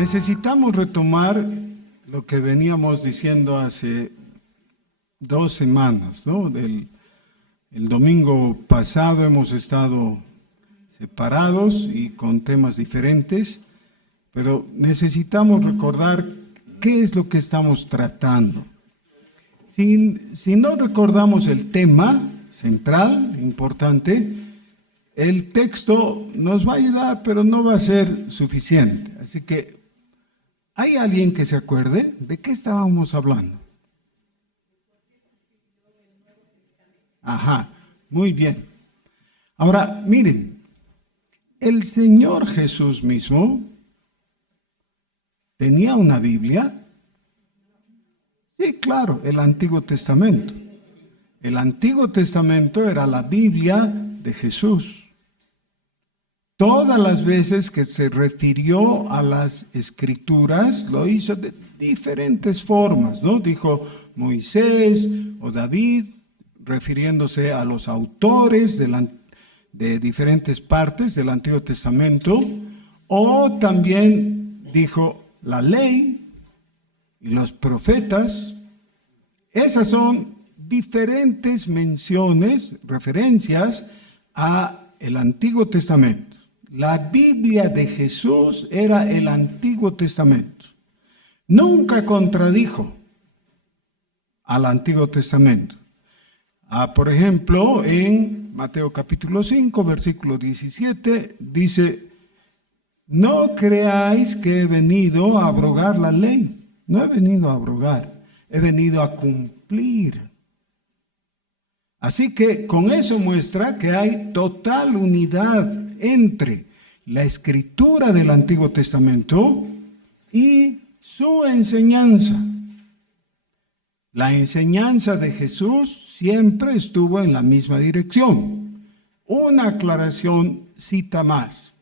Necesitamos retomar lo que veníamos diciendo hace 2 semanas, ¿no? El domingo pasado hemos estado separados y con temas diferentes, pero necesitamos recordar qué es lo que estamos tratando. Si no recordamos el tema central, importante, el texto nos va a ayudar, pero no va a ser suficiente. Así que, ¿hay alguien que se acuerde de qué estábamos hablando? Ajá, muy bien. Ahora, miren, el Señor Jesús mismo tenía una Biblia. Sí, claro, el Antiguo Testamento. El Antiguo Testamento era la Biblia de Jesús. Todas las veces que se refirió a las Escrituras, lo hizo de diferentes formas, ¿no? Dijo Moisés o David, refiriéndose a los autores de diferentes partes del Antiguo Testamento, o también dijo la ley y los profetas. Esas son diferentes menciones, referencias a el Antiguo Testamento. La Biblia de Jesús era el Antiguo Testamento. Nunca contradijo al Antiguo Testamento. Por ejemplo, en Mateo capítulo 5, versículo 17, dice: no creáis que he venido a abrogar la ley. No he venido a abrogar, he venido a cumplir. Así que con eso muestra que hay total unidad entre la escritura del Antiguo Testamento y su enseñanza. La enseñanza de Jesús siempre estuvo en la misma dirección. Una aclaración cita más.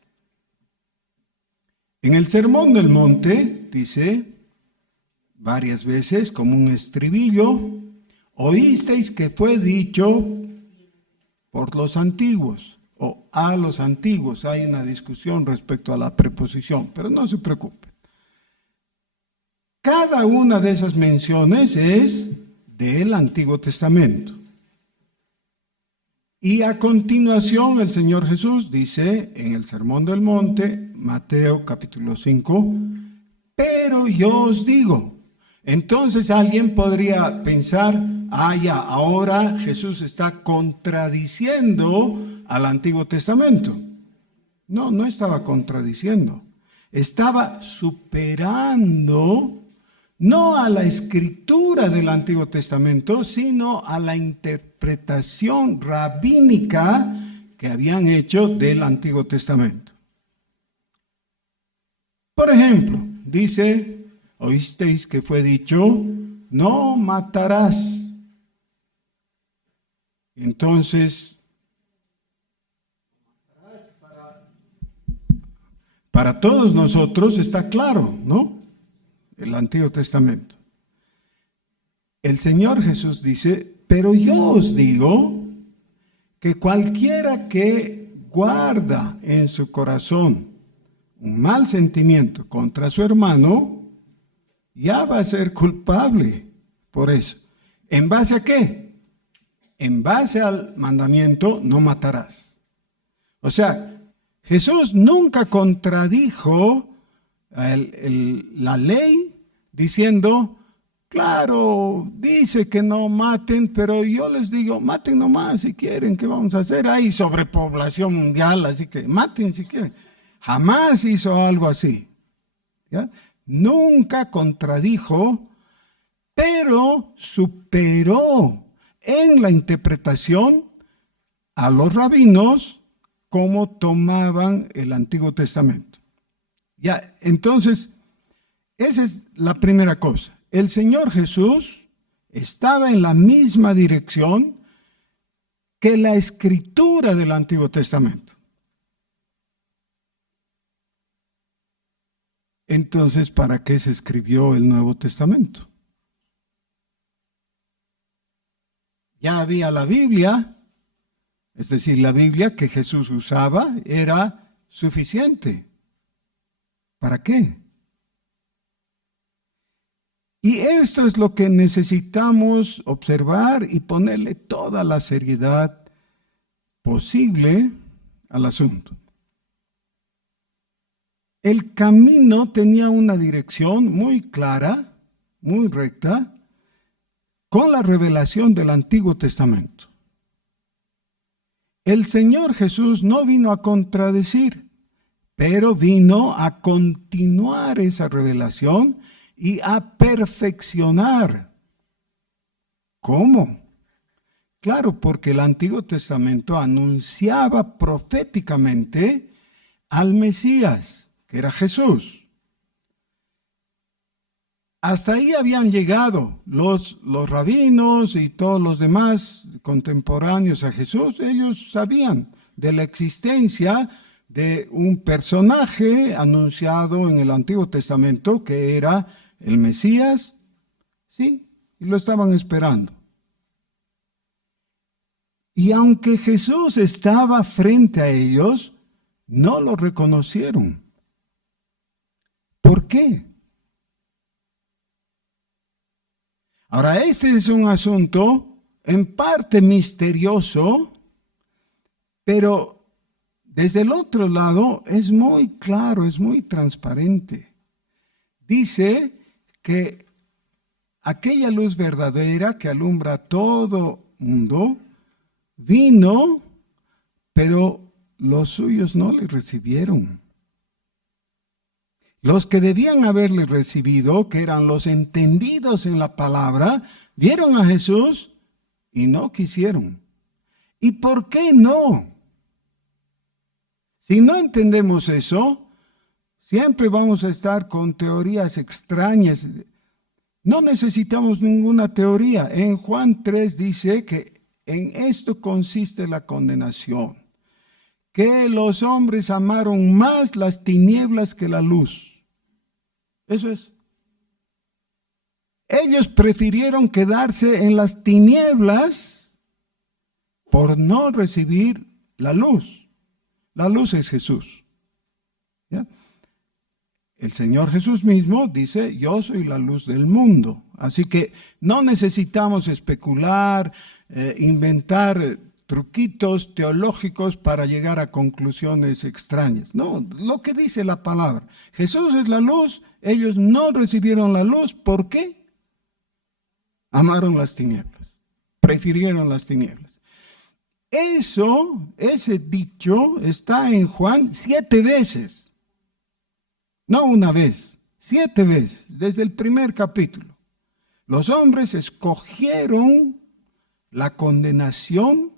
En el Sermón del Monte, dice varias veces como un estribillo: oísteis que fue dicho por los antiguos o a los antiguos. Hay una discusión respecto a la preposición, pero no se preocupen. Cada una de esas menciones es del Antiguo Testamento. Y a continuación el Señor Jesús dice en el Sermón del Monte, Mateo capítulo 5, pero yo os digo. Entonces alguien podría pensar: ya, ahora Jesús está contradiciendo al Antiguo Testamento. No, no estaba contradiciendo. Estaba superando no a la escritura del Antiguo Testamento, sino a la interpretación rabínica que habían hecho del Antiguo Testamento. Por ejemplo, dice: oísteis que fue dicho, no matarás. Entonces, para todos nosotros está claro, ¿no? El Antiguo Testamento. El Señor Jesús dice: pero yo os digo que cualquiera que guarda en su corazón un mal sentimiento contra su hermano, ya va a ser culpable por eso. ¿En base a qué? En base al mandamiento: no matarás. O sea, Jesús nunca contradijo la ley diciendo: claro, dice que no maten, pero yo les digo, maten nomás si quieren. ¿Qué vamos a hacer? Hay sobrepoblación mundial, así que maten si quieren. Jamás hizo algo así. ¿Ya? Nunca contradijo, pero superó en la interpretación a los rabinos cómo tomaban el Antiguo Testamento. Ya, entonces, esa es la primera cosa. El Señor Jesús estaba en la misma dirección que la escritura del Antiguo Testamento. Entonces, ¿para qué se escribió el Nuevo Testamento? Ya había la Biblia, es decir, la Biblia que Jesús usaba era suficiente. ¿Para qué? Y esto es lo que necesitamos observar y ponerle toda la seriedad posible al asunto. El camino tenía una dirección muy clara, muy recta, con la revelación del Antiguo Testamento. El Señor Jesús no vino a contradecir, pero vino a continuar esa revelación y a perfeccionar. ¿Cómo? Claro, porque el Antiguo Testamento anunciaba proféticamente al Mesías, que era Jesús. Hasta ahí habían llegado los rabinos y todos los demás contemporáneos a Jesús. Ellos sabían de la existencia de un personaje anunciado en el Antiguo Testamento que era el Mesías, sí, y lo estaban esperando. Y aunque Jesús estaba frente a ellos, no lo reconocieron. ¿Por qué? Ahora, este es un asunto en parte misterioso, pero desde el otro lado es muy claro, es muy transparente. Dice que aquella luz verdadera que alumbra a todo mundo vino, pero los suyos no le recibieron. Los que debían haberle recibido, que eran los entendidos en la palabra, vieron a Jesús y no quisieron. ¿Y por qué no? Si no entendemos eso, siempre vamos a estar con teorías extrañas. No necesitamos ninguna teoría. En Juan 3 dice que en esto consiste la condenación, que los hombres amaron más las tinieblas que la luz. Eso es. Ellos prefirieron quedarse en las tinieblas por no recibir la luz. La luz es Jesús. ¿Ya? El Señor Jesús mismo dice, yo soy la luz del mundo. Así que no necesitamos especular, inventar truquitos teológicos para llegar a conclusiones extrañas. No, lo que dice la palabra. Jesús es la luz, ellos no recibieron la luz. ¿Por qué? Amaron las tinieblas, prefirieron las tinieblas. Ese dicho está en Juan 7 veces. No una vez, 7 veces, desde el primer capítulo. Los hombres escogieron la condenación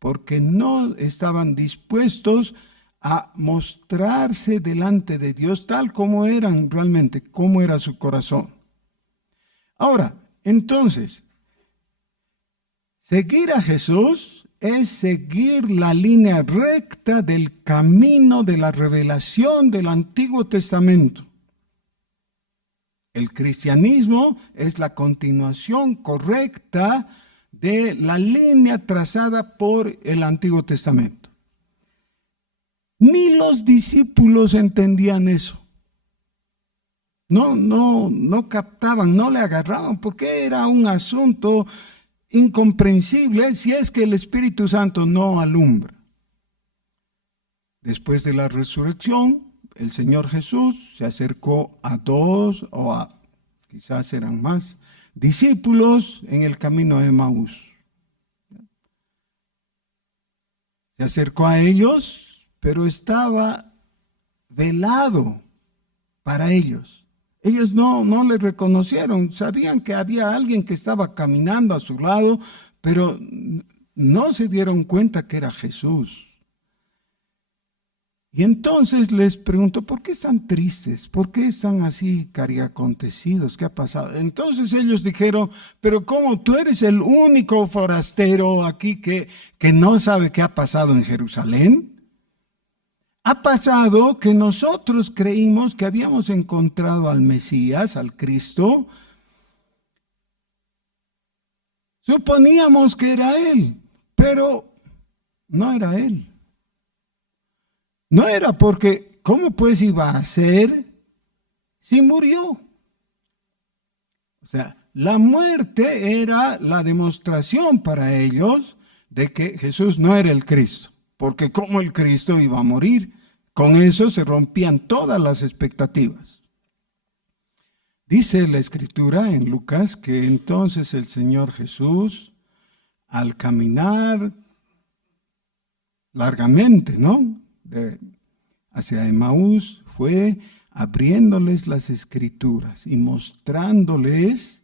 porque no estaban dispuestos a mostrarse delante de Dios tal como eran realmente, como era su corazón. Ahora, entonces, seguir a Jesús es seguir la línea recta del camino de la revelación del Antiguo Testamento. El cristianismo es la continuación correcta de la línea trazada por el Antiguo Testamento. Ni los discípulos entendían eso. No captaban, no le agarraban, porque era un asunto incomprensible si es que el Espíritu Santo no alumbra. Después de la resurrección, el Señor Jesús se acercó a 2 o a quizás eran más discípulos en el camino de Emaús. Se acercó a ellos, pero estaba velado para ellos. Ellos no le reconocieron, sabían que había alguien que estaba caminando a su lado, pero no se dieron cuenta que era Jesús. Y entonces les preguntó, ¿por qué están tristes? ¿Por qué están así cariacontecidos? ¿Qué ha pasado? Entonces ellos dijeron, pero ¿cómo tú eres el único forastero aquí que no sabe qué ha pasado en Jerusalén? Ha pasado que nosotros creímos que habíamos encontrado al Mesías, al Cristo. Suponíamos que era Él, pero no era Él. No era porque, ¿cómo pues iba a ser si murió? O O sea, la muerte era la demostración para ellos de que Jesús no era el Cristo, porque como el Cristo iba a morir, con eso se rompían todas las expectativas. Dice la Escritura en Lucas que entonces el Señor Jesús, al caminar largamente, ¿no?, hacia Emaús, fue abriéndoles las Escrituras y mostrándoles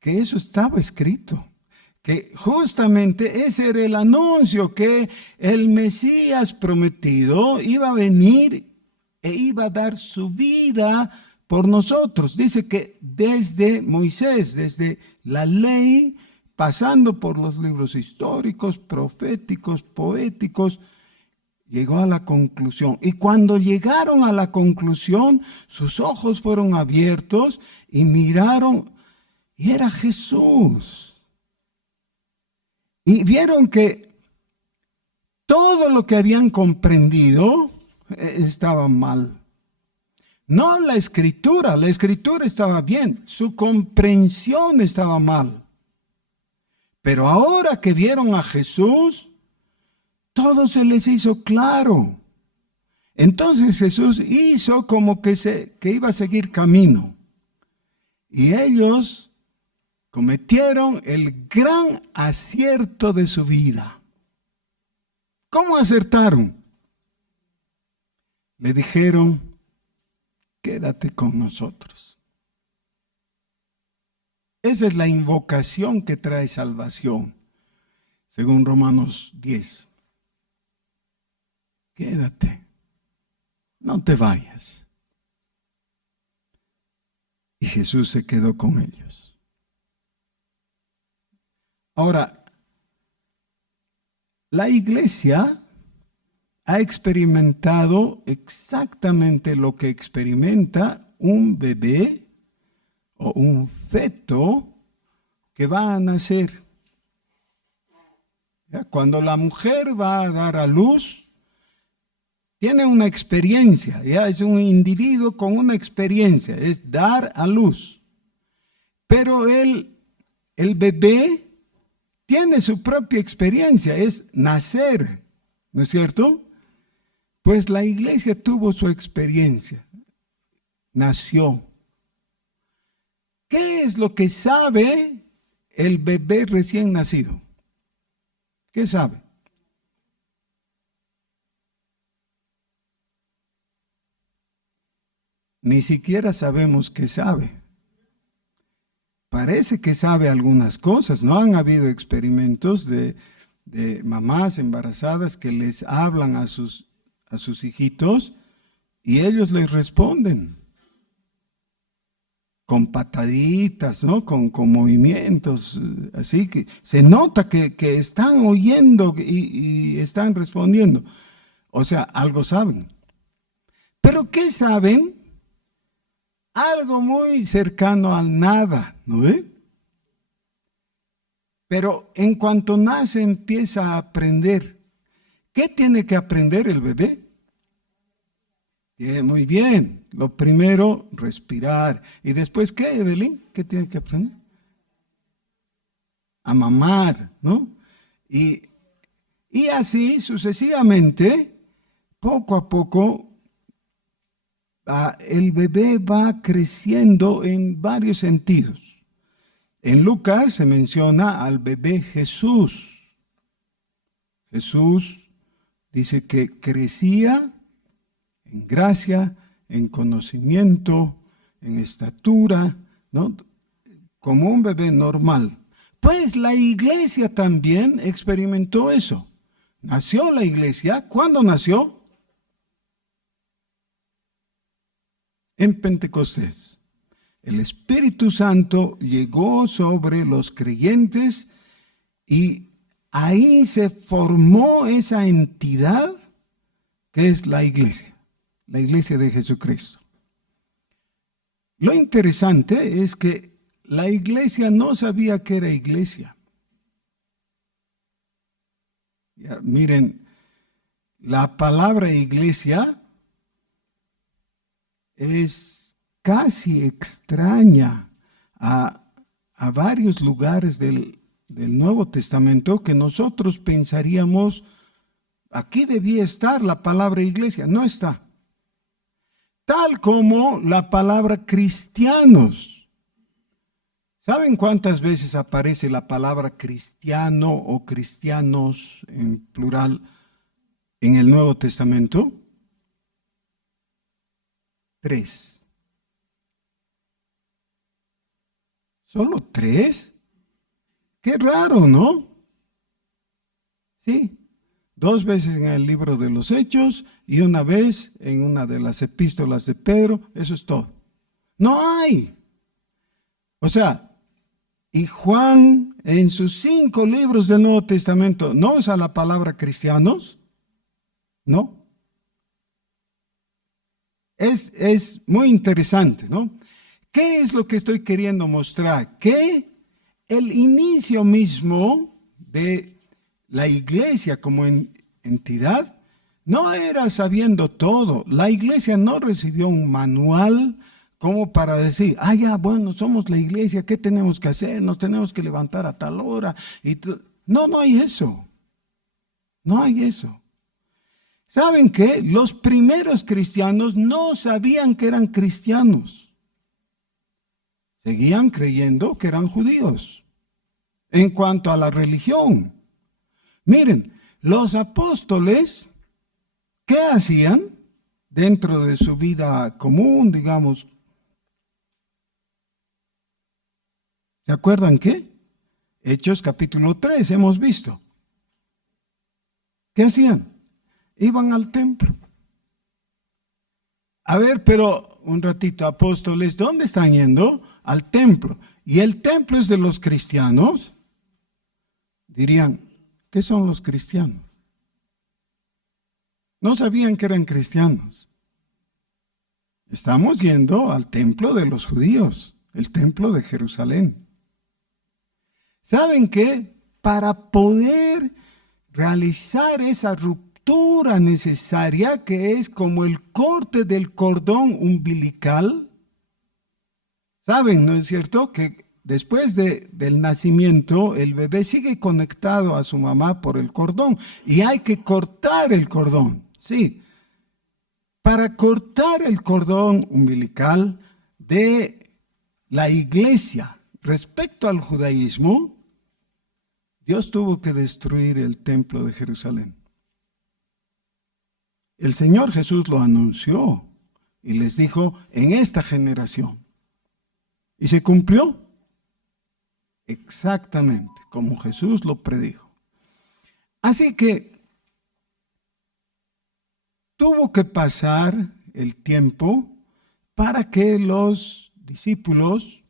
que eso estaba escrito, que justamente ese era el anuncio, que el Mesías prometido iba a venir e iba a dar su vida por nosotros. Dice que desde Moisés, desde la ley, pasando por los libros históricos, proféticos, poéticos, llegó a la conclusión. Y cuando llegaron a la conclusión, sus ojos fueron abiertos y miraron, y era Jesús. Y vieron que todo lo que habían comprendido estaba mal. No la escritura estaba bien, su comprensión estaba mal. Pero ahora que vieron a Jesús, todo se les hizo claro. Entonces Jesús hizo como que iba a seguir camino. Y ellos cometieron el gran acierto de su vida. ¿Cómo acertaron? Le dijeron, quédate con nosotros. Esa es la invocación que trae salvación, según Romanos 10. Quédate, no te vayas. Y Jesús se quedó con ellos. Ahora, la iglesia ha experimentado exactamente lo que experimenta un bebé o un feto que va a nacer. ¿Ya? Cuando la mujer va a dar a luz, tiene una experiencia, ya es un individuo con una experiencia, es dar a luz. Pero el bebé tiene su propia experiencia, es nacer, ¿no es cierto? Pues la iglesia tuvo su experiencia, nació. ¿Qué es lo que sabe el bebé recién nacido? ¿Qué sabe? Ni siquiera sabemos qué sabe. Parece que sabe algunas cosas. No han habido experimentos de mamás embarazadas que les hablan a sus hijitos y ellos les responden con pataditas, ¿no? Con movimientos, así que se nota que están oyendo y están respondiendo. O sea, algo saben. ¿Pero qué saben? Algo muy cercano al nada, ¿no ve? Pero en cuanto nace empieza a aprender. ¿Qué tiene que aprender el bebé? Muy bien. Lo primero, respirar. ¿Y después qué, Evelyn? ¿Qué tiene que aprender? A mamar, ¿no? Y así sucesivamente, poco a poco, el bebé va creciendo en varios sentidos. En Lucas se menciona al bebé Jesús. Jesús dice que crecía en gracia, en conocimiento, en estatura, ¿no? Como un bebé normal. Pues la iglesia también experimentó eso. Nació la iglesia. ¿Cuándo nació? En Pentecostés. El Espíritu Santo llegó sobre los creyentes y ahí se formó esa entidad que es la iglesia de Jesucristo. Lo interesante es que la iglesia no sabía que era iglesia. Ya, miren, la palabra iglesia es casi extraña a a varios lugares del Nuevo Testamento que nosotros pensaríamos, aquí debía estar la palabra iglesia, no está. Tal como la palabra cristianos. ¿Saben cuántas veces aparece la palabra cristiano o cristianos en plural en el Nuevo Testamento? 3. ¿Solo 3? Qué raro, ¿no? Sí. 2 veces en el libro de los Hechos y una vez en una de las epístolas de Pedro. Eso es todo. No hay. O sea, y Juan en sus 5 libros del Nuevo Testamento no usa la palabra cristianos. No. Es muy interesante, ¿no? ¿Qué es lo que estoy queriendo mostrar? Que el inicio mismo de la iglesia como entidad no era sabiendo todo. La iglesia no recibió un manual como para decir, ya, bueno, somos la iglesia, ¿qué tenemos que hacer? Nos tenemos que levantar a tal hora. No, no hay eso. No hay eso. ¿Saben qué? Los primeros cristianos no sabían que eran cristianos. Seguían creyendo que eran judíos. En cuanto a la religión, miren, los apóstoles, ¿qué hacían dentro de su vida común, digamos? ¿Se acuerdan qué? Hechos capítulo 3, hemos visto. ¿Qué hacían? Iban al templo. A ver, pero un ratito, apóstoles, ¿dónde están yendo? Al templo. ¿Y el templo es de los cristianos? Dirían, ¿qué son los cristianos? No sabían que eran cristianos. Estamos yendo al templo de los judíos, el templo de Jerusalén. ¿Saben qué? Para poder realizar esa ruptura necesaria que es como el corte del cordón umbilical, ¿saben, no es cierto? Que después del nacimiento, el bebé sigue conectado a su mamá por el cordón y hay que cortar el cordón, sí. Para cortar el cordón umbilical de la iglesia respecto al judaísmo, Dios tuvo que destruir el templo de Jerusalén. El Señor Jesús lo anunció y les dijo, en esta generación. ¿Y se cumplió? Exactamente, como Jesús lo predijo. Así que tuvo que pasar el tiempo para que los discípulos,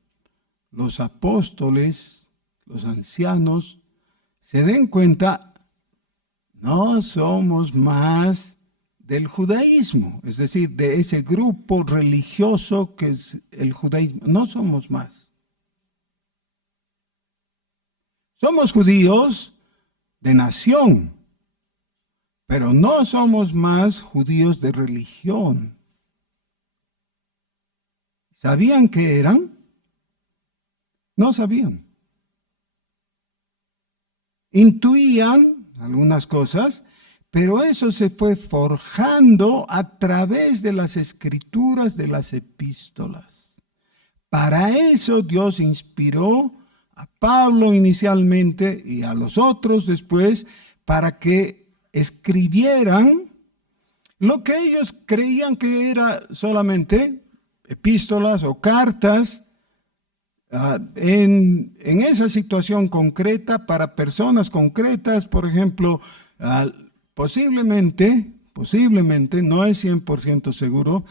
los apóstoles, los ancianos, se den cuenta, no somos más del judaísmo, es decir, de ese grupo religioso que es el judaísmo, no somos más. Somos judíos de nación, pero no somos más judíos de religión. ¿Sabían qué eran? No sabían. Intuían algunas cosas, pero eso se fue forjando a través de las escrituras, de las epístolas. Para eso Dios inspiró a Pablo inicialmente y a los otros después para que escribieran lo que ellos creían que era solamente epístolas o cartas en esa situación concreta para personas concretas. Por ejemplo, posiblemente, no es 100% seguro,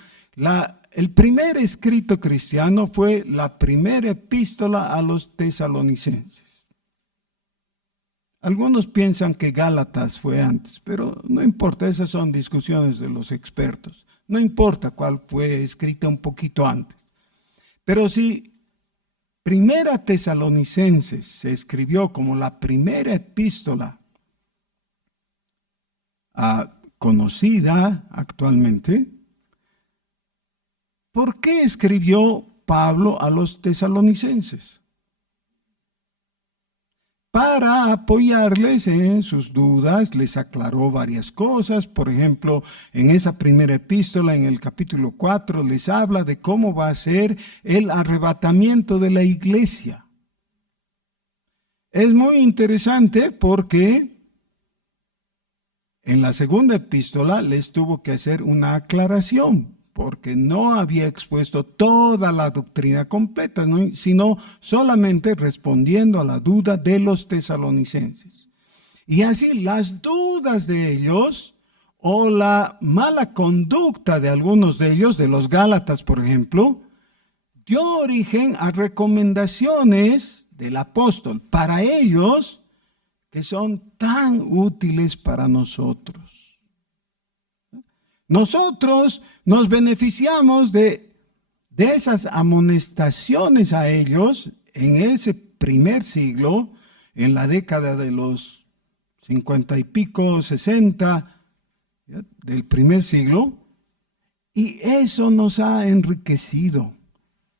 el primer escrito cristiano fue la primera epístola a los tesalonicenses. Algunos piensan que Gálatas fue antes, pero no importa, esas son discusiones de los expertos. No importa cuál fue escrita un poquito antes. Pero si Primera Tesalonicenses se escribió como la primera epístola conocida actualmente, ¿por qué escribió Pablo a los tesalonicenses? para apoyarles en sus dudas, les aclaró varias cosas. Por ejemplo, en esa primera epístola, en el capítulo 4, les habla de cómo va a ser el arrebatamiento de la iglesia. Es muy interesante porque en la segunda epístola les tuvo que hacer una aclaración, porque no había expuesto toda la doctrina completa, sino solamente respondiendo a la duda de los tesalonicenses. Y así las dudas de ellos o la mala conducta de algunos de ellos, de los Gálatas por ejemplo, dio origen a recomendaciones del apóstol para ellos que son tan útiles para nosotros. Nosotros nos beneficiamos de esas amonestaciones a ellos en ese primer siglo, en la década de los 50 y pico, 60, ¿ya?, del primer siglo, y eso nos ha enriquecido.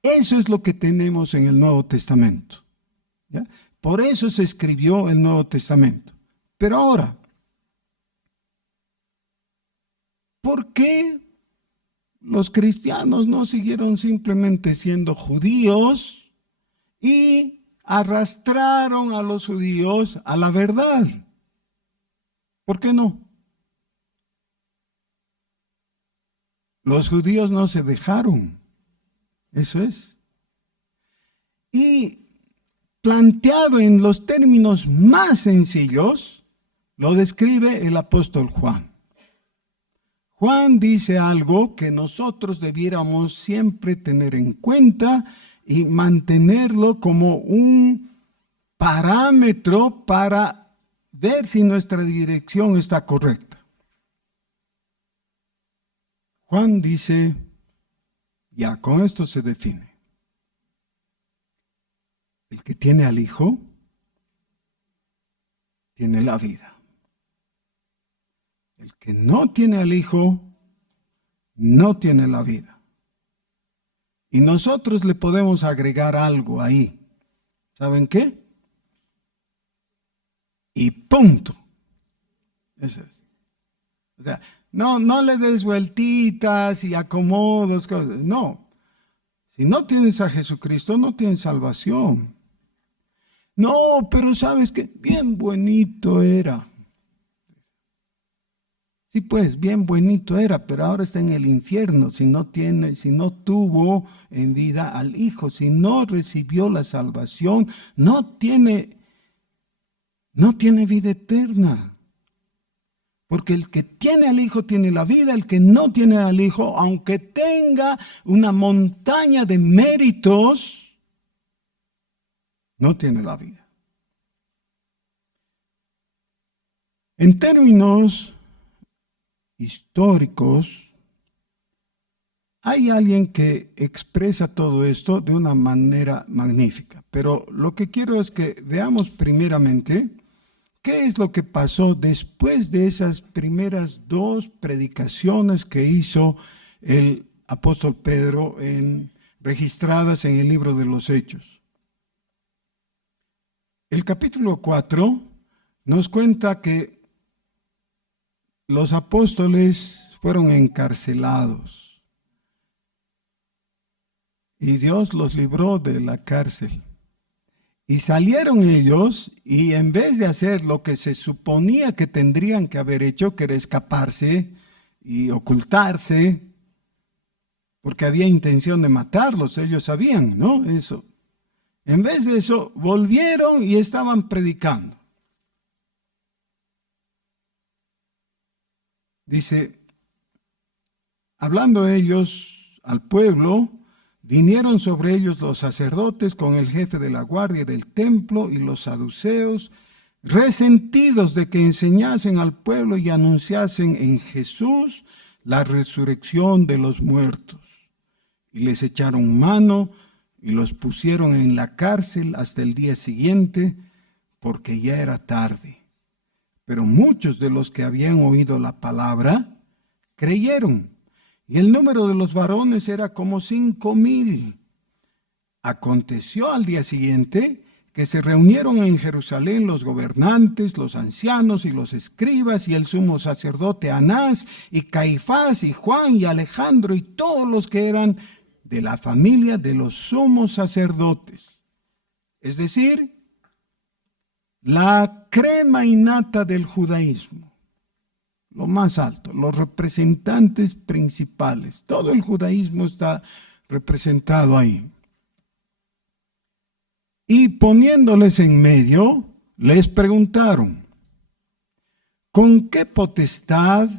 Eso es lo que tenemos en el Nuevo Testamento, ¿ya? Por eso se escribió el Nuevo Testamento. Pero ahora, ¿por qué los cristianos no siguieron simplemente siendo judíos y arrastraron a los judíos a la verdad? ¿Por qué no? Los judíos no se dejaron. Eso es. Y planteado en los términos más sencillos, lo describe el apóstol Juan. Juan dice algo que nosotros debiéramos siempre tener en cuenta y mantenerlo como un parámetro para ver si nuestra dirección está correcta. Juan dice, ya con esto se define: el que tiene al Hijo tiene la vida. El que no tiene al Hijo no tiene la vida. Y nosotros le podemos agregar algo ahí. ¿Saben qué? Y punto. Eso es. O sea, no le des vueltitas y acomodos. No. Si no tienes a Jesucristo, no tienes salvación. No, pero ¿sabes qué? Bien bonito era. Sí, pues, bien bonito era, pero ahora está en el infierno, si no tuvo en vida al Hijo, si no recibió la salvación, no tiene vida eterna. Porque el que tiene al Hijo tiene la vida, el que no tiene al Hijo, aunque tenga una montaña de méritos, no tiene la vida. En términos históricos, hay alguien que expresa todo esto de una manera magnífica, pero lo que quiero es que veamos primeramente qué es lo que pasó después de esas primeras dos predicaciones que hizo el apóstol Pedro registradas en el libro de los Hechos. El capítulo 4 nos cuenta que los apóstoles fueron encarcelados y Dios los libró de la cárcel. Y salieron ellos y en vez de hacer lo que se suponía que tendrían que haber hecho, que era escaparse y ocultarse, porque había intención de matarlos, ellos sabían, ¿no? Eso. En vez de eso, volvieron y estaban predicando. Dice, hablando ellos al pueblo, vinieron sobre ellos los sacerdotes con el jefe de la guardia del templo y los saduceos, resentidos de que enseñasen al pueblo y anunciasen en Jesús la resurrección de los muertos. Y les echaron mano y los pusieron en la cárcel hasta el día siguiente, porque ya era tarde. Pero muchos de los que habían oído la palabra creyeron, y el número de los varones era como 5,000. Aconteció al día siguiente que se reunieron en Jerusalén los gobernantes, los ancianos y los escribas y el sumo sacerdote Anás y Caifás y Juan y Alejandro y todos los que eran de la familia de los sumos sacerdotes. Es decir, la crema innata del judaísmo, lo más alto, los representantes principales. Todo el judaísmo está representado ahí. Y poniéndoles en medio, les preguntaron, ¿con qué potestad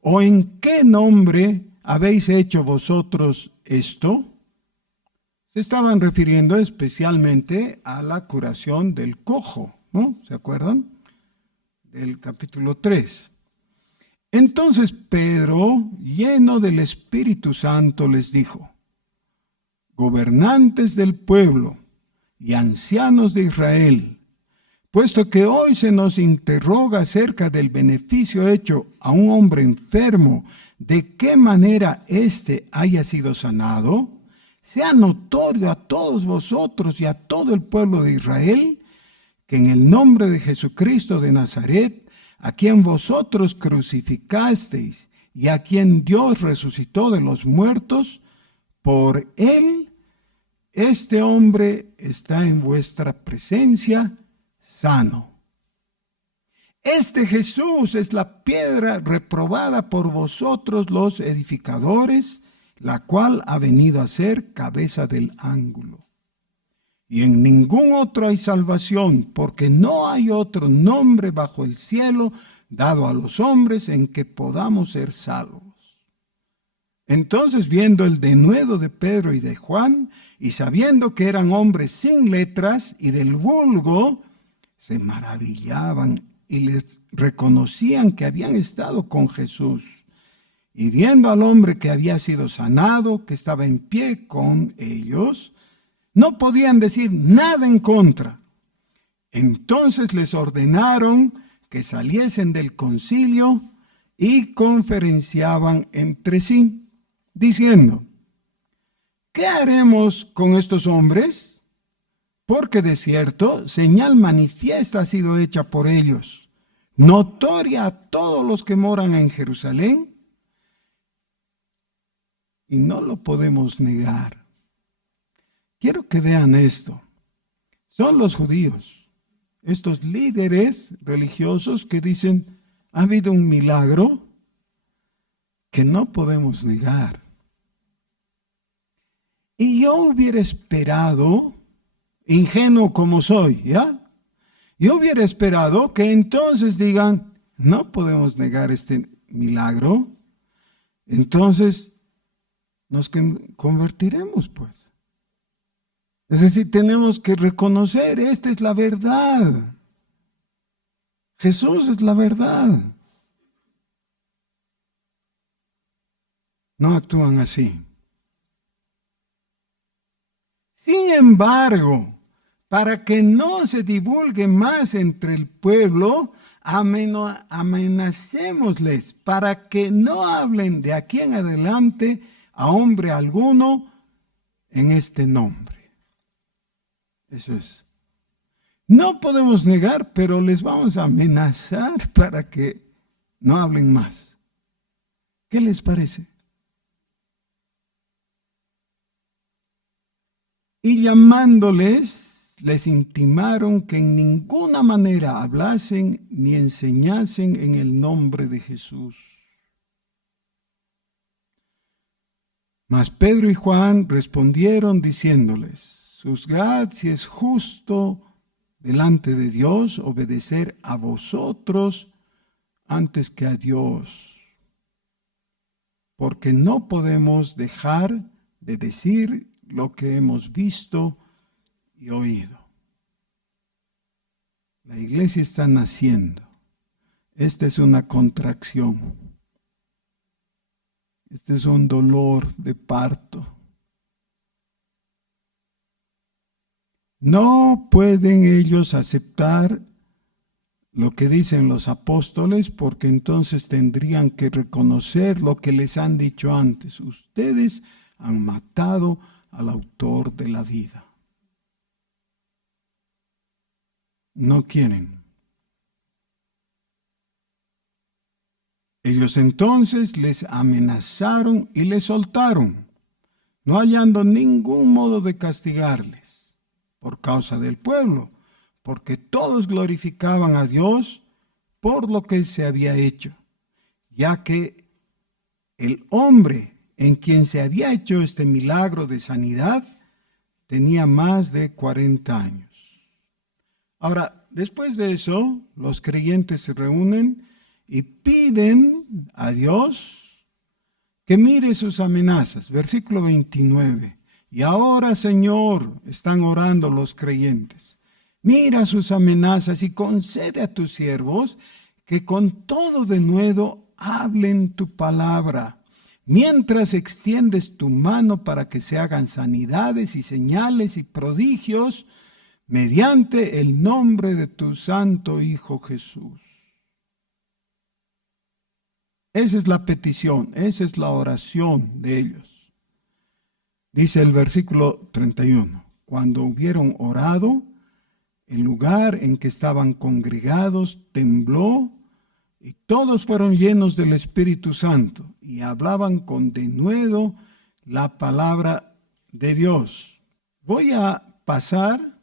o en qué nombre habéis hecho vosotros esto? Se estaban refiriendo especialmente a la curación del cojo, ¿no? ¿Se acuerdan? Del capítulo 3. Entonces Pedro, lleno del Espíritu Santo, les dijo, gobernantes del pueblo y ancianos de Israel, puesto que hoy se nos interroga acerca del beneficio hecho a un hombre enfermo, de qué manera éste haya sido sanado, sea notorio a todos vosotros y a todo el pueblo de Israel, que en el nombre de Jesucristo de Nazaret, a quien vosotros crucificasteis y a quien Dios resucitó de los muertos, por él este hombre está en vuestra presencia sano. Este Jesús es la piedra reprobada por vosotros los edificadores, la cual ha venido a ser cabeza del ángulo. Y en ningún otro hay salvación, porque no hay otro nombre bajo el cielo dado a los hombres en que podamos ser salvos. Entonces, viendo el denuedo de Pedro y de Juan, y sabiendo que eran hombres sin letras y del vulgo, se maravillaban y les reconocían que habían estado con Jesús. Y viendo al hombre que había sido sanado, que estaba en pie con ellos, no podían decir nada en contra. Entonces les ordenaron que saliesen del concilio y conferenciaban entre sí, diciendo, ¿qué haremos con estos hombres? Porque de cierto, señal manifiesta ha sido hecha por ellos, notoria a todos los que moran en Jerusalén, y no lo podemos negar. Quiero que vean esto. Son los judíos, estos líderes religiosos que dicen, ha habido un milagro que no podemos negar. Y yo hubiera esperado, ingenuo como soy, ¿ya? Yo hubiera esperado que entonces digan, no podemos negar este milagro, entonces nos convertiremos, pues. Es decir, tenemos que reconocer, esta es la verdad. Jesús es la verdad. No actúan así. Sin embargo, para que no se divulgue más entre el pueblo, amenacémosles para que no hablen de aquí en adelante a hombre alguno en este nombre. Eso es. No podemos negar, pero les vamos a amenazar para que no hablen más. ¿Qué les parece? Y llamándoles, les intimaron que en ninguna manera hablasen ni enseñasen en el nombre de Jesús. Mas Pedro y Juan respondieron diciéndoles, juzgad si es justo delante de Dios obedecer a vosotros antes que a Dios, porque no podemos dejar de decir lo que hemos visto y oído. La iglesia está naciendo. Esta es una contracción. Este es un dolor de parto. No pueden ellos aceptar lo que dicen los apóstoles, porque entonces tendrían que reconocer lo que les han dicho antes. Ustedes han matado al autor de la vida. no quieren. Ellos entonces les amenazaron y les soltaron, no hallando ningún modo de castigarles por causa del pueblo, porque todos glorificaban a Dios por lo que se había hecho, ya que el hombre en quien se había hecho este milagro de sanidad tenía más de 40 años. Ahora, después de eso, los creyentes se reúnen y piden a Dios que mire sus amenazas. Versículo 29. Y ahora, Señor, están orando los creyentes, mira sus amenazas y concede a tus siervos que con todo denuedo hablen tu palabra, mientras extiendes tu mano para que se hagan sanidades y señales y prodigios mediante el nombre de tu santo Hijo Jesús. Esa es la petición, esa es la oración de ellos. Dice el versículo 31, cuando hubieron orado, el lugar en que estaban congregados tembló y todos fueron llenos del Espíritu Santo y hablaban con denuedo la palabra de Dios. Voy a pasar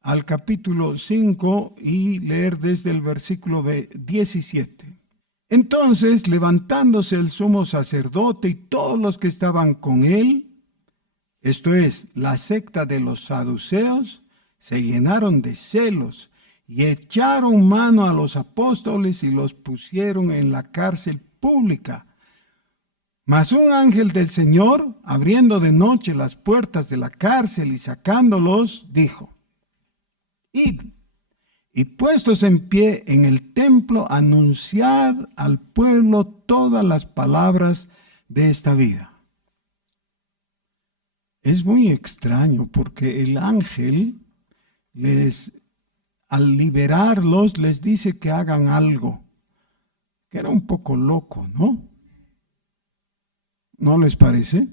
al capítulo 5 y leer desde el versículo 17. Entonces, levantándose el sumo sacerdote y todos los que estaban con él, esto es, la secta de los saduceos, se llenaron de celos y echaron mano a los apóstoles y los pusieron en la cárcel pública. Mas un ángel del Señor, abriendo de noche las puertas de la cárcel y sacándolos, dijo: Id, y puestos en pie en el templo, anunciad al pueblo todas las palabras de esta vida. Es muy extraño porque el ángel al liberarlos, les dice que hagan algo, que era un poco loco, ¿no? ¿No les parece?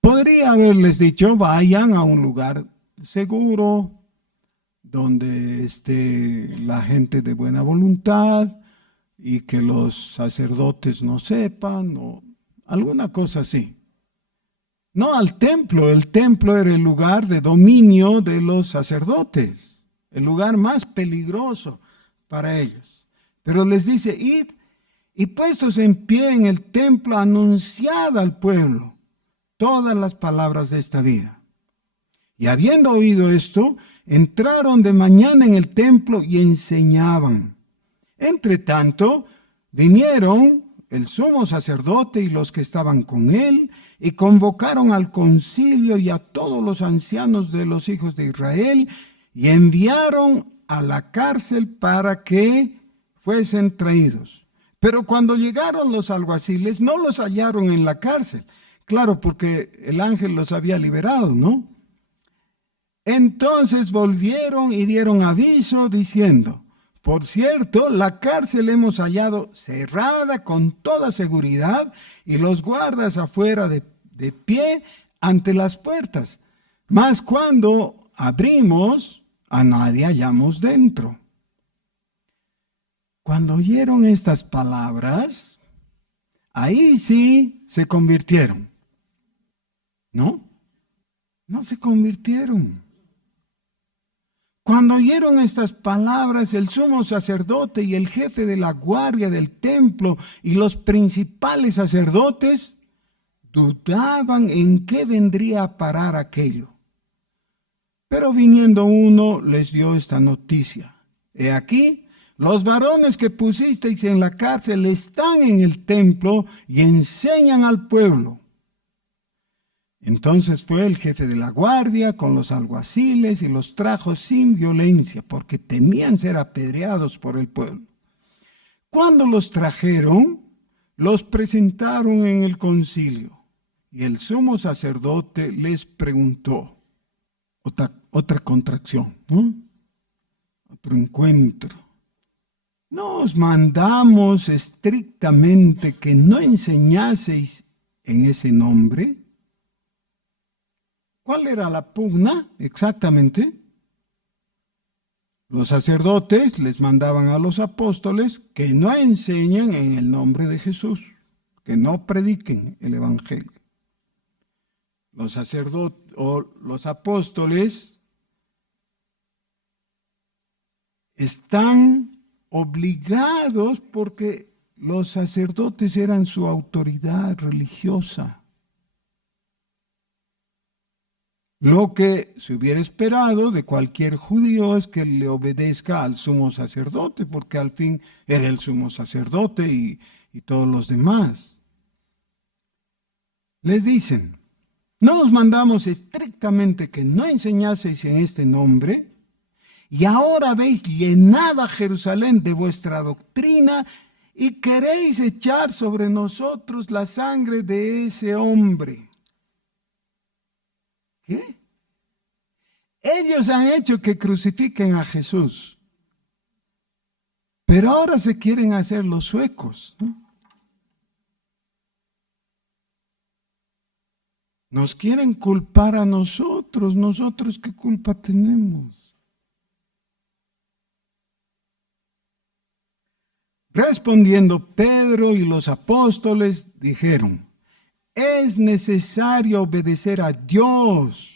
Podría haberles dicho, vayan a un lugar seguro, donde esté la gente de buena voluntad y que los sacerdotes no sepan, o alguna cosa así. No al templo, el templo era el lugar de dominio de los sacerdotes, el lugar más peligroso para ellos. Pero les dice, id y puestos en pie en el templo, anunciad al pueblo todas las palabras de esta vida. Y habiendo oído esto, entraron de mañana en el templo y enseñaban. Entre tanto, vinieron el sumo sacerdote y los que estaban con él, y convocaron al concilio y a todos los ancianos de los hijos de Israel, y enviaron a la cárcel para que fuesen traídos. Pero cuando llegaron los alguaciles, no los hallaron en la cárcel. Claro, porque el ángel los había liberado, ¿no? Entonces volvieron y dieron aviso diciendo: por cierto, la cárcel hemos hallado cerrada con toda seguridad y los guardas afuera de pie ante las puertas. Mas cuando abrimos, a nadie hallamos dentro. Cuando oyeron estas palabras, ahí sí se convirtieron. ¿No? No se convirtieron. Cuando oyeron estas palabras, el sumo sacerdote y el jefe de la guardia del templo y los principales sacerdotes dudaban en qué vendría a parar aquello. Pero viniendo uno les dio esta noticia: he aquí, los varones que pusisteis en la cárcel están en el templo y enseñan al pueblo. Entonces fue el jefe de la guardia con los alguaciles y los trajo sin violencia, porque temían ser apedreados por el pueblo. Cuando los trajeron, los presentaron en el concilio, y el sumo sacerdote les preguntó, otra contracción, ¿no? Otro encuentro. ¿No os mandamos estrictamente que no enseñaseis en ese nombre? ¿Cuál era la pugna exactamente? Los sacerdotes les mandaban a los apóstoles que no enseñen en el nombre de Jesús, que no prediquen el evangelio. Los sacerdotes o los apóstoles están obligados porque los sacerdotes eran su autoridad religiosa. Lo que se hubiera esperado de cualquier judío es que le obedezca al sumo sacerdote, porque al fin era el sumo sacerdote y todos los demás. Les dicen, no os mandamos estrictamente que no enseñaseis en este nombre, y ahora habéis llenado a Jerusalén de vuestra doctrina y queréis echar sobre nosotros la sangre de ese hombre. ¿Qué? Ellos han hecho que crucifiquen a Jesús, pero ahora se quieren hacer los suecos, ¿no? Nos quieren culpar a nosotros. ¿Nosotros qué culpa tenemos? Respondiendo Pedro y los apóstoles dijeron, es necesario obedecer a Dios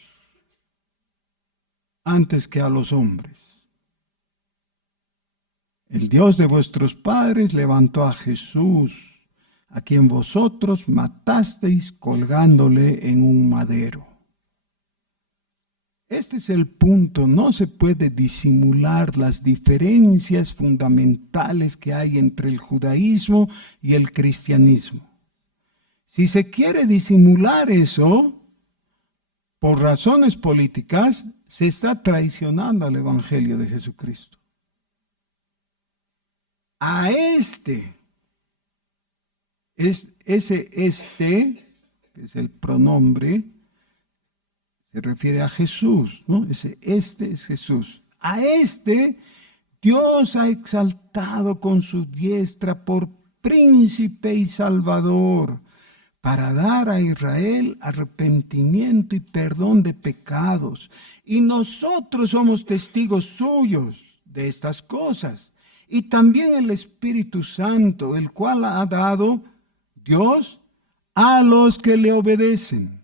antes que a los hombres. El Dios de vuestros padres levantó a Jesús, a quien vosotros matasteis colgándole en un madero. Este es el punto, no se puede disimular las diferencias fundamentales que hay entre el judaísmo y el cristianismo. Si se quiere disimular eso, por razones políticas, se está traicionando al Evangelio de Jesucristo. A este, que es el pronombre, se refiere a Jesús, ¿no? Este es Jesús. A este Dios ha exaltado con su diestra por príncipe y salvador, para dar a Israel arrepentimiento y perdón de pecados. Y nosotros somos testigos suyos de estas cosas. Y también el Espíritu Santo, el cual ha dado Dios a los que le obedecen.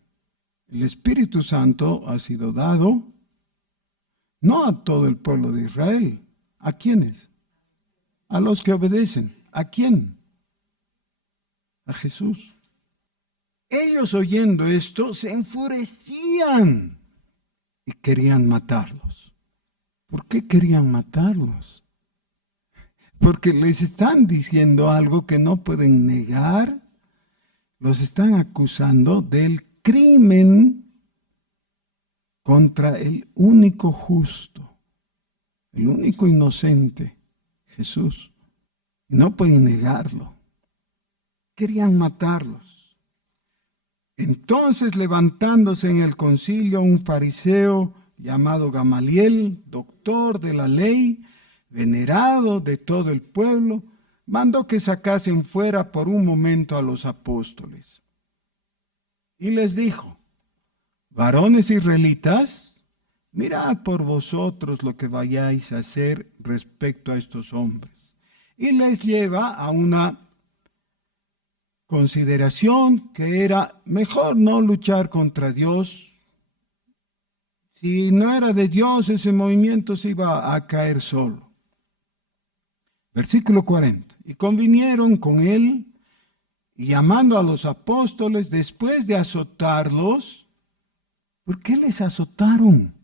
El Espíritu Santo ha sido dado no a todo el pueblo de Israel. ¿A quiénes? A los que obedecen. ¿A quién? A Jesús. Ellos oyendo esto se enfurecían y querían matarlos. ¿Por qué querían matarlos? Porque les están diciendo algo que no pueden negar. Los están acusando del crimen contra el único justo, el único inocente, Jesús. Y no pueden negarlo. Querían matarlos. Entonces, levantándose en el concilio un fariseo llamado Gamaliel, doctor de la ley, venerado de todo el pueblo, mandó que sacasen fuera por un momento a los apóstoles. Y les dijo, varones israelitas, mirad por vosotros lo que vayáis a hacer respecto a estos hombres. Y les lleva a una consideración que era mejor no luchar contra Dios. Si no era de Dios, ese movimiento se iba a caer solo. Versículo 40. Y convinieron con él, y llamando a los apóstoles, después de azotarlos, ¿por qué les azotaron?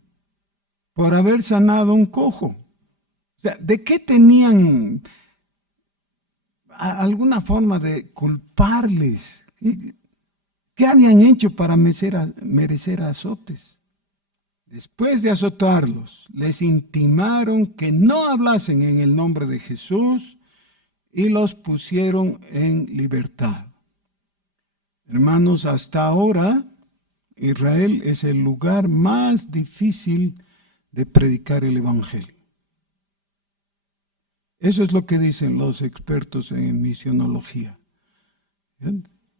Por haber sanado un cojo. O sea, ¿de qué tenían alguna forma de culparles? ¿Qué habían hecho para merecer azotes? Después de azotarlos, les intimaron que no hablasen en el nombre de Jesús y los pusieron en libertad. Hermanos, hasta ahora Israel es el lugar más difícil de predicar el Evangelio. Eso es lo que dicen los expertos en misionología.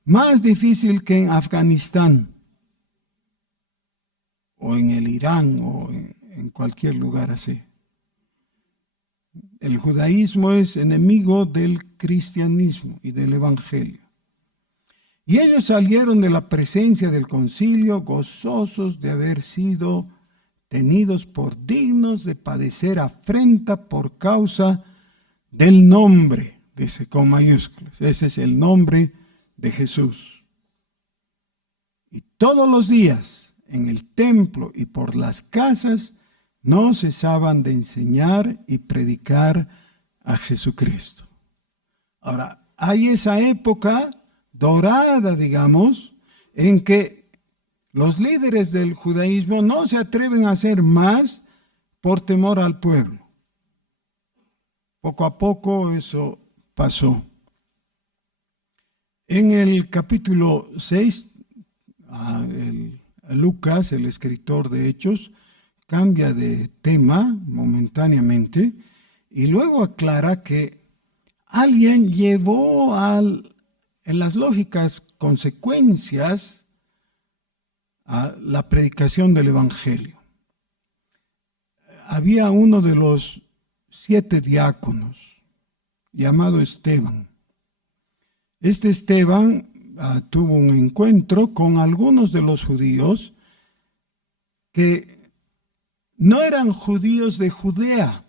Más difícil que en Afganistán. o en el Irán o en cualquier lugar así. El judaísmo es enemigo del cristianismo y del evangelio. Y ellos salieron de la presencia del concilio gozosos de haber sido tenidos por dignos de padecer afrenta por causa del nombre, dice con mayúsculas. Ese es el nombre de Jesús. Y todos los días en el templo y por las casas no cesaban de enseñar y predicar a Jesucristo. Ahora, hay esa época dorada, digamos, en que los líderes del judaísmo no se atreven a hacer más por temor al pueblo. Poco a poco eso pasó. En el capítulo 6, Lucas, el escritor de Hechos, cambia de tema momentáneamente y luego aclara que alguien llevó en las lógicas consecuencias a la predicación del Evangelio. Había uno de los 7 diáconos llamado Esteban. Este Esteban tuvo un encuentro con algunos de los judíos que no eran judíos de Judea,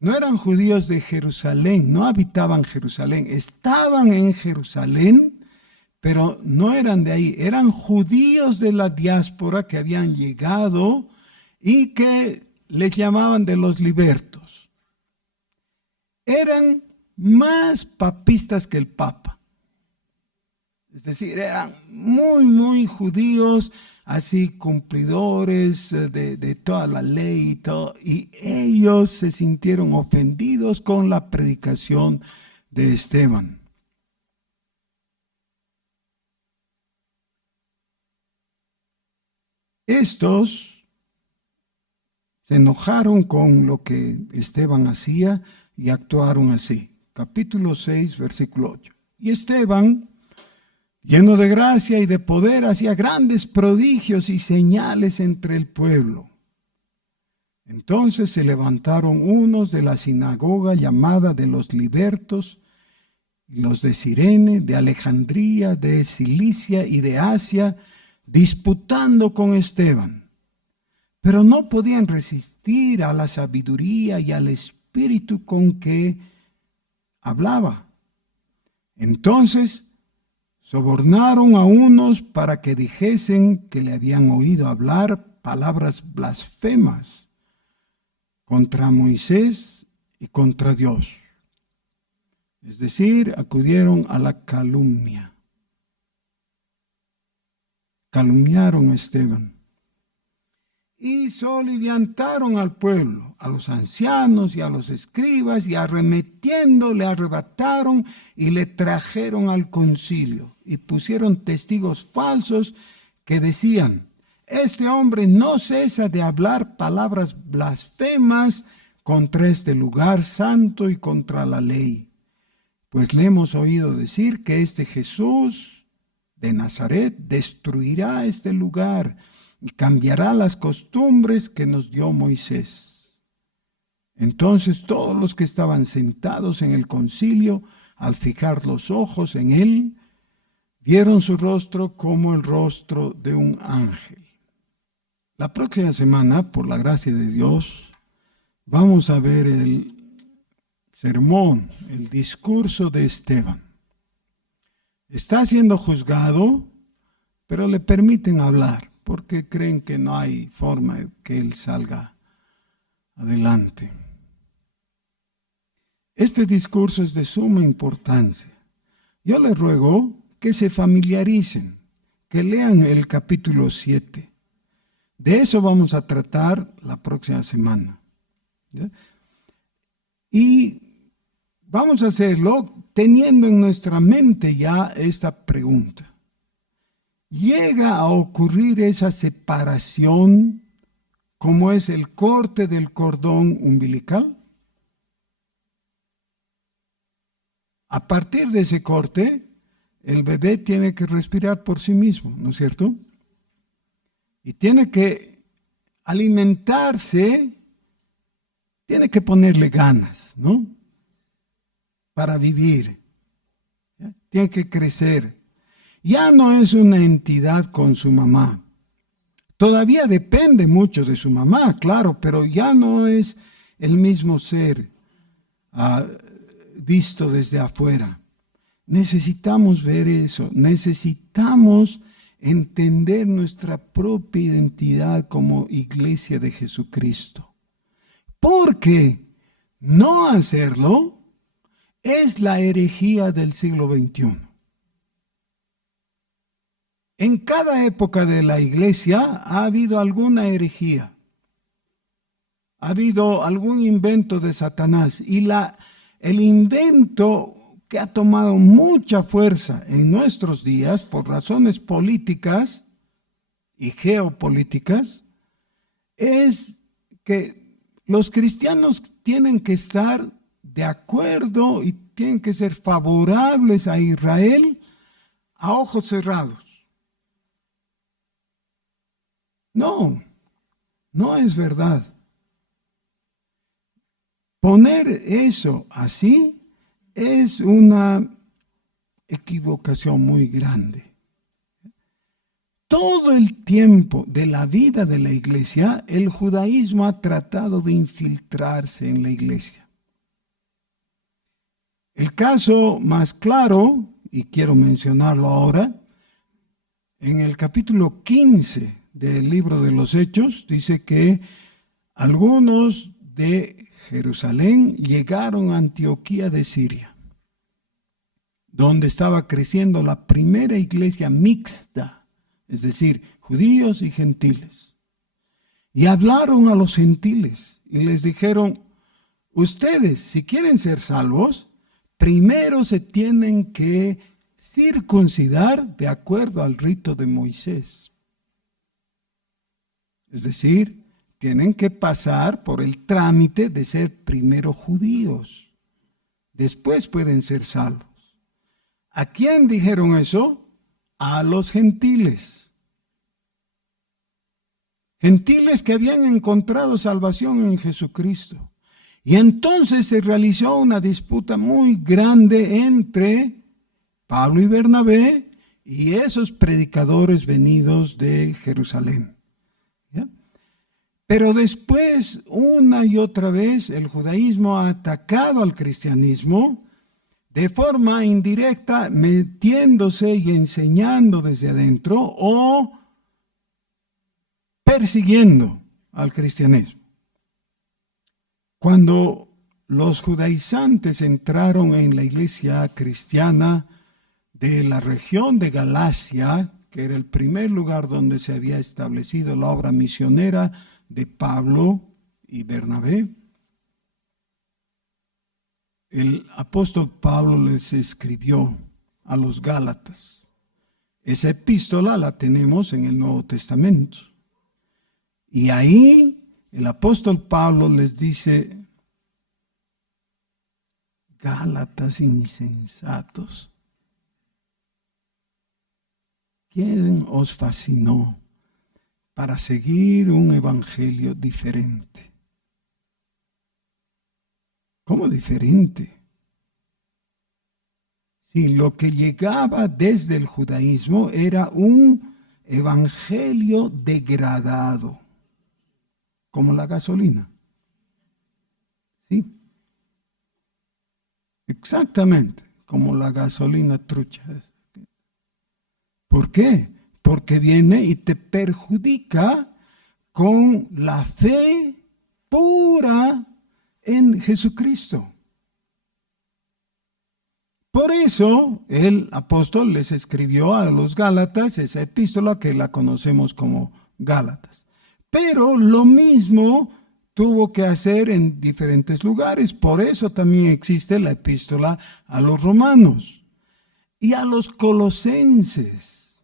no eran judíos de Jerusalén, no habitaban Jerusalén, estaban en Jerusalén, pero no eran de ahí, eran judíos de la diáspora que habían llegado y que les llamaban de los libertos. Eran más papistas que el Papa. Es decir, eran muy, muy judíos, así cumplidores de toda la ley y todo, y ellos se sintieron ofendidos con la predicación de Esteban. Estos se enojaron con lo que Esteban hacía y actuaron así. Capítulo 6, versículo 8. Y Esteban, lleno de gracia y de poder, hacía grandes prodigios y señales entre el pueblo. Entonces se levantaron unos de la sinagoga llamada de los libertos, y los de Cirene, de Alejandría, de Cilicia y de Asia, disputando con Esteban. Pero no podían resistir a la sabiduría y al espíritu con que hablaba. Entonces sobornaron a unos para que dijesen que le habían oído hablar palabras blasfemas contra Moisés y contra Dios. Es decir, acudieron a la calumnia. Calumniaron a Esteban. Y soliviantaron al pueblo, a los ancianos y a los escribas, y arremetiendo le arrebataron y le trajeron al concilio. Y pusieron testigos falsos que decían: este hombre no cesa de hablar palabras blasfemas contra este lugar santo y contra la ley. Pues le hemos oído decir que este Jesús de Nazaret destruirá este lugar y cambiará las costumbres que nos dio Moisés. Entonces todos los que estaban sentados en el concilio, al fijar los ojos en él, vieron su rostro como el rostro de un ángel. La próxima semana, por la gracia de Dios, vamos a ver el sermón, el discurso de Esteban. Está siendo juzgado, pero le permiten hablar, porque creen que no hay forma de que él salga adelante. Este discurso es de suma importancia. Yo les ruego que se familiaricen, que lean el capítulo 7. De eso vamos a tratar la próxima semana. ¿Ya? Y vamos a hacerlo teniendo en nuestra mente ya esta pregunta. ¿Llega a ocurrir esa separación como es el corte del cordón umbilical? A partir de ese corte, el bebé tiene que respirar por sí mismo, ¿no es cierto? y tiene que alimentarse, tiene que ponerle ganas, ¿no? Para vivir. ¿Ya? Tiene que crecer. Ya no es una entidad con su mamá. Todavía depende mucho de su mamá, claro, pero ya no es el mismo ser visto desde afuera. Necesitamos ver eso, necesitamos entender nuestra propia identidad como iglesia de Jesucristo. Porque no hacerlo es la herejía del siglo XXI. En cada época de la iglesia ha habido alguna herejía, ha habido algún invento de Satanás, y el invento que ha tomado mucha fuerza en nuestros días por razones políticas y geopolíticas es que los cristianos tienen que estar de acuerdo y tienen que ser favorables a Israel a ojos cerrados. No, no es verdad. Poner eso así es una equivocación muy grande. Todo el tiempo de la vida de la iglesia, el judaísmo ha tratado de infiltrarse en la iglesia. El caso más claro, y quiero mencionarlo ahora, en el capítulo 15 del libro de los Hechos, dice que algunos de Jerusalén llegaron a Antioquía de Siria, donde estaba creciendo la primera iglesia mixta, es decir, judíos y gentiles. Y hablaron a los gentiles y les dijeron: ustedes, si quieren ser salvos, primero se tienen que circuncidar de acuerdo al rito de Moisés. Es decir, tienen que pasar por el trámite de ser primero judíos. Después pueden ser salvos. ¿A quién dijeron eso? A los gentiles. Gentiles que habían encontrado salvación en Jesucristo. Y entonces se realizó una disputa muy grande entre Pablo y Bernabé y esos predicadores venidos de Jerusalén. ¿Ya? Pero después, una y otra vez, el judaísmo ha atacado al cristianismo de forma indirecta, metiéndose y enseñando desde adentro o persiguiendo al cristianismo. Cuando los judaizantes entraron en la iglesia cristiana de la región de Galacia, que era el primer lugar donde se había establecido la obra misionera de Pablo y Bernabé, el apóstol Pablo les escribió a los Gálatas. Esa epístola la tenemos en el Nuevo Testamento. Y ahí el apóstol Pablo les dice: Gálatas insensatos, ¿quién os fascinó para seguir un evangelio diferente? ¿Cómo diferente? Si lo que llegaba desde el judaísmo era un evangelio degradado, como la gasolina. ¿Sí? Exactamente, como la gasolina trucha. ¿Por qué? Porque viene y te perjudica con la fe pura en Jesucristo. Por eso el apóstol les escribió a los Gálatas esa epístola que la conocemos como Gálatas. Pero lo mismo tuvo que hacer en diferentes lugares. Por eso también existe la epístola a los romanos y a los colosenses.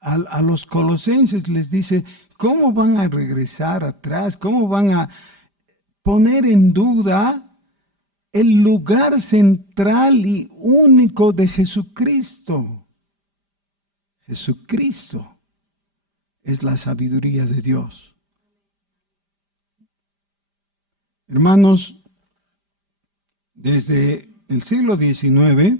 A los colosenses les dice: ¿cómo van a regresar atrás? ¿Cómo van a poner en duda el lugar central y único de Jesucristo? Jesucristo. es la sabiduría de Dios. Hermanos, desde el siglo XIX,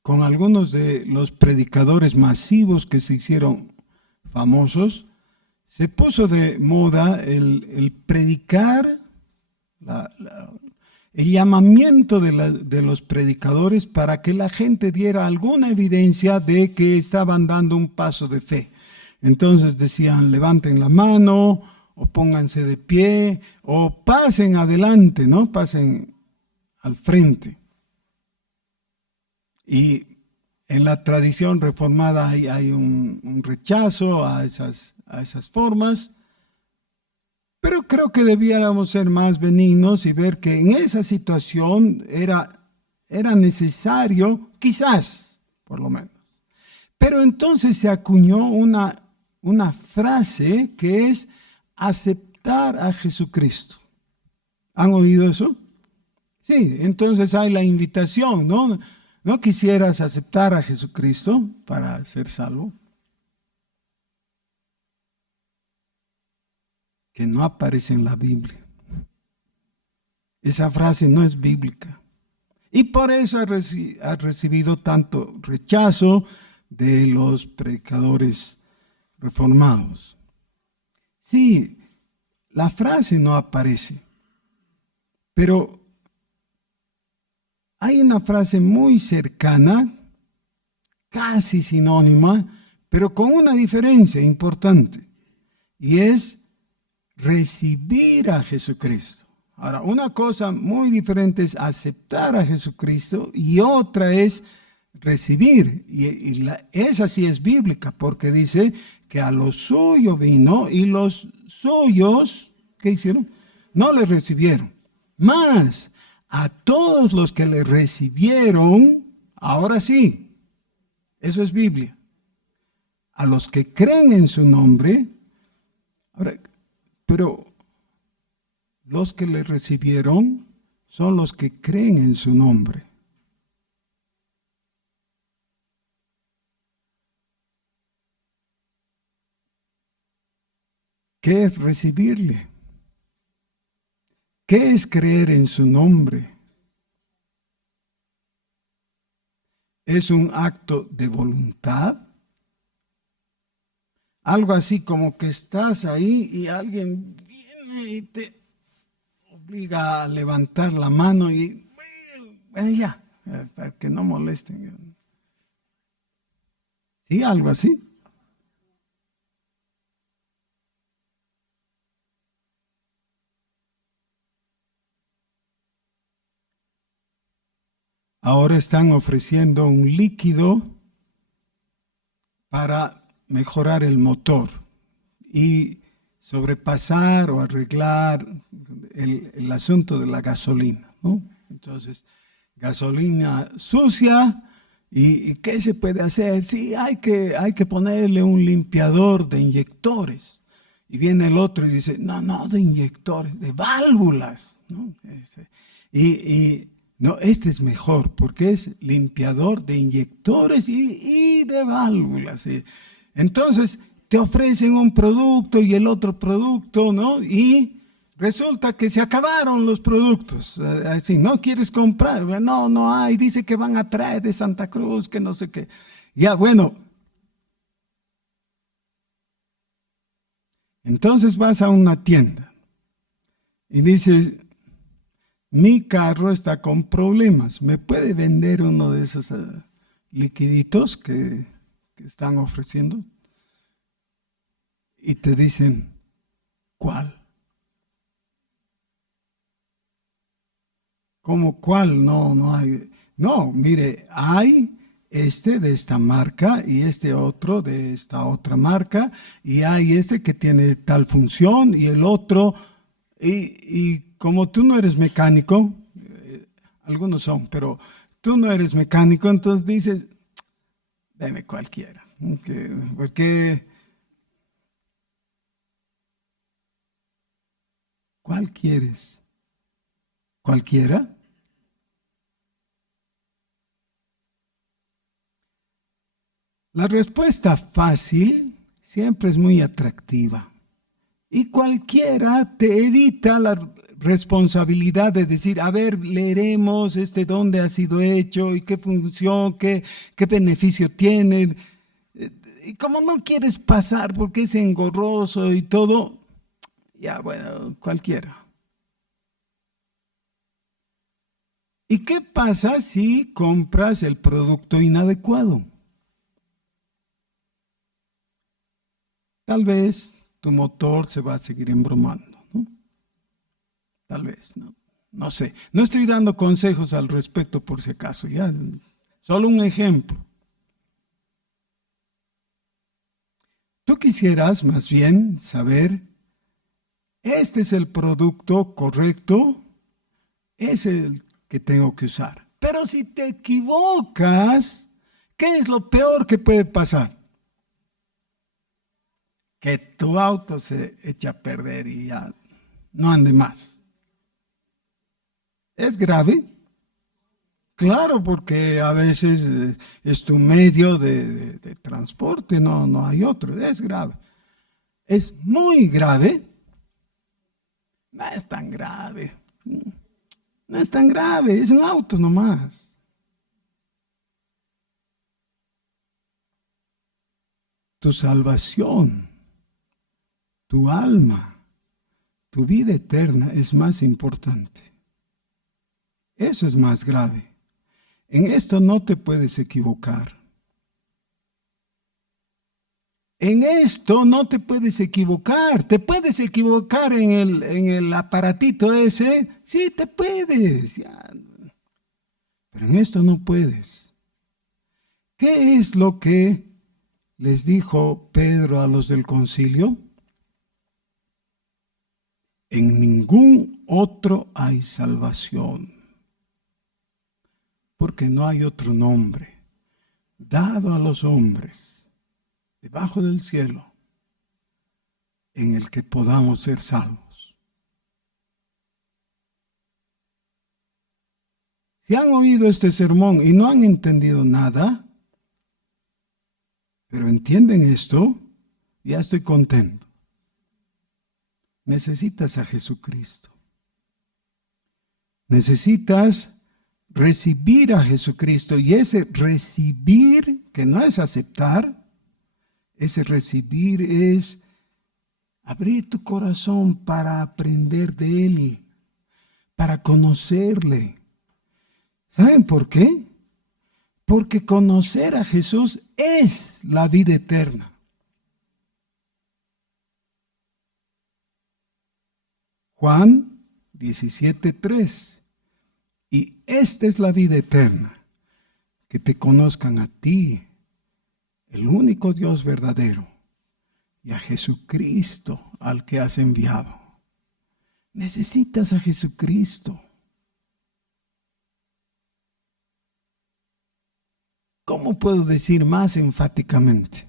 con algunos de los predicadores masivos que se hicieron famosos, se puso de moda el predicar, el llamamiento de los predicadores para que la gente diera alguna evidencia de que estaban dando un paso de fe. Entonces decían, levanten la mano, o pónganse de pie, o pasen adelante, ¿no? Pasen al frente. Y en la tradición reformada hay un rechazo a esas formas, pero creo que debiéramos ser más benignos y ver que en esa situación era necesario, quizás, por lo menos. Pero entonces se acuñó una frase que es aceptar a Jesucristo. ¿Han oído eso? Sí, entonces hay la invitación, ¿no? ¿No quisieras aceptar a Jesucristo para ser salvo? Que no aparece en la Biblia. Esa frase no es bíblica. Y por eso ha recibido tanto rechazo de los predicadores reformados. Sí, la frase no aparece, pero hay una frase muy cercana, casi sinónima, pero con una diferencia importante, y es recibir a Jesucristo. Ahora, una cosa muy diferente es aceptar a Jesucristo y otra es recibir. Esa sí es bíblica, porque dice que a los suyos vino y los suyos, ¿qué hicieron? No le recibieron. Más, a todos los que le recibieron, ahora sí, eso es Biblia. A los que creen en su nombre, ahora, pero los que le recibieron son los que creen en su nombre. ¿Qué es recibirle? ¿Qué es creer en su nombre? ¿Es un acto de voluntad? Algo así como que estás ahí y alguien viene y te obliga a levantar la mano y ya, para que no molesten. ¿Sí? Algo así. Ahora están ofreciendo un líquido para mejorar el motor y sobrepasar o arreglar el asunto de la gasolina, ¿no? Entonces, gasolina sucia, ¿y qué se puede hacer? Sí, hay que ponerle un limpiador de inyectores. Y viene el otro y dice, no de inyectores, de válvulas, ¿no? No, este es mejor porque es limpiador de inyectores y de válvulas. ¿Sí? Entonces te ofrecen un producto y el otro producto, ¿no? Y resulta que se acabaron los productos. Así, ¿no quieres comprar? No hay. Dice que van a traer de Santa Cruz, que no sé qué. Ya, bueno. Entonces vas a una tienda y dices, mi carro está con problemas. ¿Me puede vender uno de esos liquiditos que están ofreciendo? Y te dicen, ¿cuál? ¿Cómo cuál? No hay. No, mire, hay este de esta marca y este otro de esta otra marca y hay este que tiene tal función y el otro. Y como tú no eres mecánico, algunos son, pero tú no eres mecánico, entonces dices, deme cualquiera. Porque, ¿cuál quieres? ¿Cualquiera? La respuesta fácil siempre es muy atractiva. Y cualquiera te evita la responsabilidad de decir, a ver, leeremos dónde ha sido hecho y qué función, qué beneficio tiene. Y como no quieres pasar porque es engorroso y todo, ya bueno, cualquiera. ¿Y qué pasa si compras el producto inadecuado? Tal vez tu motor se va a seguir embromando, ¿no? Tal vez, ¿no? No sé. No estoy dando consejos al respecto por si acaso, ya. Solo un ejemplo. Tú quisieras más bien saber, este es el producto correcto, es el que tengo que usar. Pero si te equivocas, ¿qué es lo peor que puede pasar? Que tu auto se eche a perder y ya no ande más. ¿Es grave? Claro, porque a veces es tu medio de transporte, no hay otro. Es grave. Es muy grave. No es tan grave. No es tan grave, es un auto nomás. Tu salvación, tu alma, tu vida eterna es más importante. Eso es más grave. En esto no te puedes equivocar. En esto no te puedes equivocar. ¿Te puedes equivocar en el aparatito ese? Sí, te puedes. Ya. Pero en esto no puedes. ¿Qué es lo que les dijo Pedro a los del concilio? En ningún otro hay salvación, porque no hay otro nombre dado a los hombres debajo del cielo en el que podamos ser salvos. Si han oído este sermón y no han entendido nada, pero entienden esto, ya estoy contento. Necesitas a Jesucristo. Necesitas recibir a Jesucristo, y ese recibir, que no es aceptar, ese recibir es abrir tu corazón para aprender de Él, para conocerle. ¿Saben por qué? Porque conocer a Jesús es la vida eterna. Juan 17:3. Y esta es la vida eterna, que te conozcan a ti, el único Dios verdadero, y a Jesucristo al que has enviado. Necesitas a Jesucristo. ¿Cómo puedo decir más enfáticamente?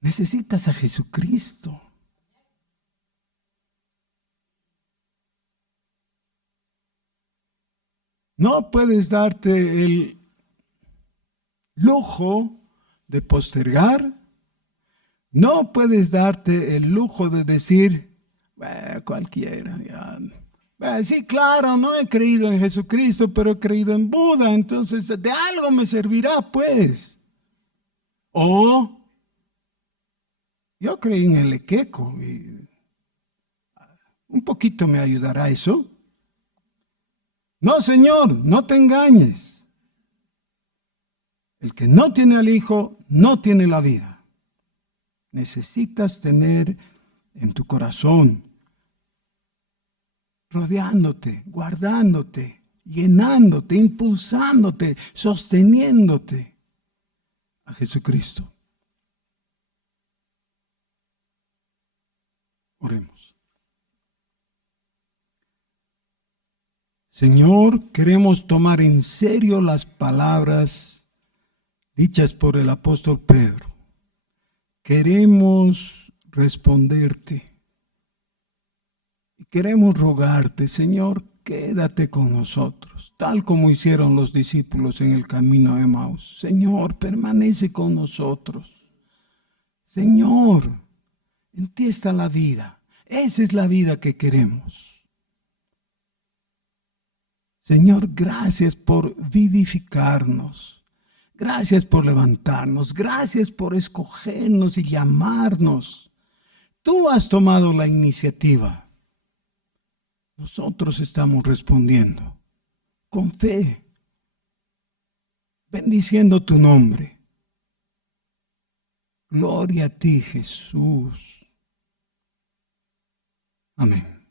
Necesitas a Jesucristo. No puedes darte el lujo de postergar. No puedes darte el lujo de decir, cualquiera. Ya. Sí, claro, no he creído en Jesucristo, pero he creído en Buda, entonces de algo me servirá, pues. O yo creí en el Ekeko y un poquito me ayudará eso. No, Señor, no te engañes. El que no tiene al Hijo no tiene la vida. Necesitas tener en tu corazón, rodeándote, guardándote, llenándote, impulsándote, sosteniéndote a Jesucristo. Oremos. Señor, queremos tomar en serio las palabras dichas por el apóstol Pedro. Queremos responderte y queremos rogarte, Señor, quédate con nosotros. tal como hicieron los discípulos en el camino de Emaús. Señor, permanece con nosotros. Señor, en ti está la vida. Esa es la vida que queremos. Señor, gracias por vivificarnos. Gracias por levantarnos. Gracias por escogernos y llamarnos. Tú has tomado la iniciativa. Nosotros estamos respondiendo con fe, bendiciendo tu nombre. Gloria a ti, Jesús. Amén.